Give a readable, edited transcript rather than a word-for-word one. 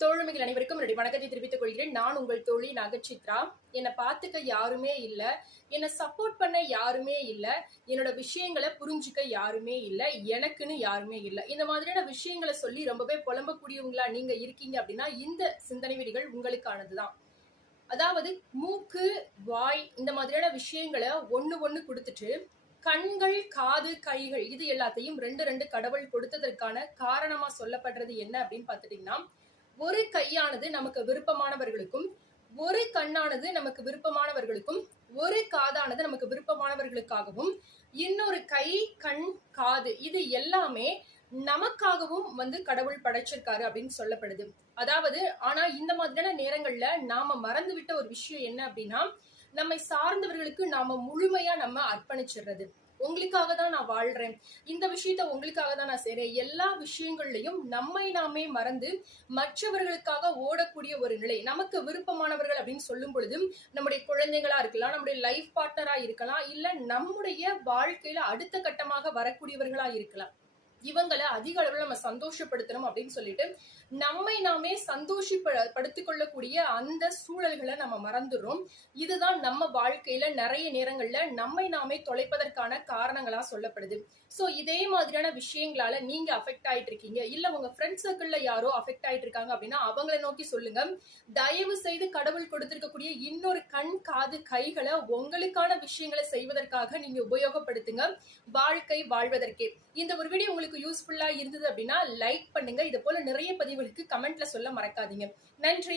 தோழமைகள் அனைவருக்கும் என்னுடைய வணக்கத்தை தெரிவித்துக் கொள்கிறேன். நான் உங்கள் தோழி நகச்சித்ரா. என்னை பார்த்துக்க யாருமே இல்ல, என்னை சப்போர்ட் பண்ண யாருமே இல்ல, என்னோட விஷயங்களை புரிஞ்சுக்க யாருமே இல்ல, எனக்குன்னு யாருமே இல்ல. இந்த மாதிரியான விஷயங்களை சொல்லி ரொம்பவே புலம்பக்கூடியவங்களா நீங்க இருக்கீங்க அப்படின்னா இந்த சிந்தனை விதிகள் உங்களுக்கானதுதான். அதாவது மூக்கு, வாய் இந்த மாதிரியான விஷயங்களை ஒண்ணு ஒண்ணு கொடுத்துட்டு கண்கள், காது, கைகள் இது எல்லாத்தையும் ரெண்டு ரெண்டு கடவுள் கொடுத்ததற்கான காரணமா சொல்லப்படுறது என்ன அப்படின்னு பாத்துட்டீங்கன்னா, ஒரு கையானது நமக்கு விருப்பமானவர்களுக்கும், ஒரு கண்ணானது நமக்கு விருப்பமானவர்களுக்கும், ஒரு காதானது நமக்கு விருப்பமானவர்களுக்காகவும், இன்னொரு கை, கண், காது இது எல்லாமே நமக்காகவும் கடவுள் படைச்சிருக்காரு அப்படின்னு சொல்லப்படுது. அதாவது ஆனா இந்த மாதிரியான நேரங்கள்ல நாம மறந்துவிட்ட ஒரு விஷயம் என்ன அப்படின்னா, நம்மை சார்ந்தவர்களுக்கு நாம முழுமையா நம்ம அர்ப்பணிச்சிடுறது. உங்களுக்காக தான் நான் வாழ்றேன், இந்த விஷயத்த உங்களுக்காக தான் நான் செய்றேன், எல்லா விஷயங்கள்லயும் நம்மை நாமே மறந்து மற்றவர்களுக்காக ஓடக்கூடிய ஒரு நிலை. நமக்கு விருப்பமானவர்கள் அப்படின்னு சொல்லும் பொழுது நம்முடைய குழந்தைகளா இருக்கலாம், நம்முடைய லைஃப் பார்ட்னரா இருக்கலாம், இல்ல நம்முடைய வாழ்க்கையில அடுத்த கட்டமாக வரக்கூடியவர்களா இருக்கலாம். இவங்களை அதிக அளவில் நம்ம சந்தோஷப்படுத்தணும் அப்படின்னு சொல்லிட்டு நம்மை நாமே சந்தோஷப்படுத்திக் கொள்ளக்கூடிய அந்த சூழல்களை நம்ம மறந்துடுறோம். இதுதான் நம்ம வாழ்க்கையில நிறைய நேரங்கள்ல நம்மை நாமே தொலைப்பதற்கான காரணங்களா சொல்லப்படுது. சோ இதே மாதிரியான விஷயங்களால நீங்க அஃபெக்ட் ஆயிட்டு இருக்கீங்க, இல்ல உங்க ஃப்ரெண்ட் சர்க்கிள்ல யாரோ அஃபெக்ட் ஆயிட்டு இருக்காங்க அப்படின்னா அவங்களை நோக்கி சொல்லுங்க. தயவு செய்து கடவுள் கொடுத்திருக்கக்கூடிய இன்னொரு கண், காது, கைகளை உங்களுக்கான விஷயங்களை செய்வதற்காக நீங்க உபயோகப்படுத்துங்க. வாழ்க்கை வாழ்வதற்கே. இந்த ஒரு வீடியோ உங்களுக்கு யூஸ்ஃபுல்லா இருந்தது அப்படின்னா லைக் பண்ணுங்க. இது போல நிறைய பதிவுகளுக்கு கமெண்ட்ல சொல்ல மறக்காதீங்க. நன்றி.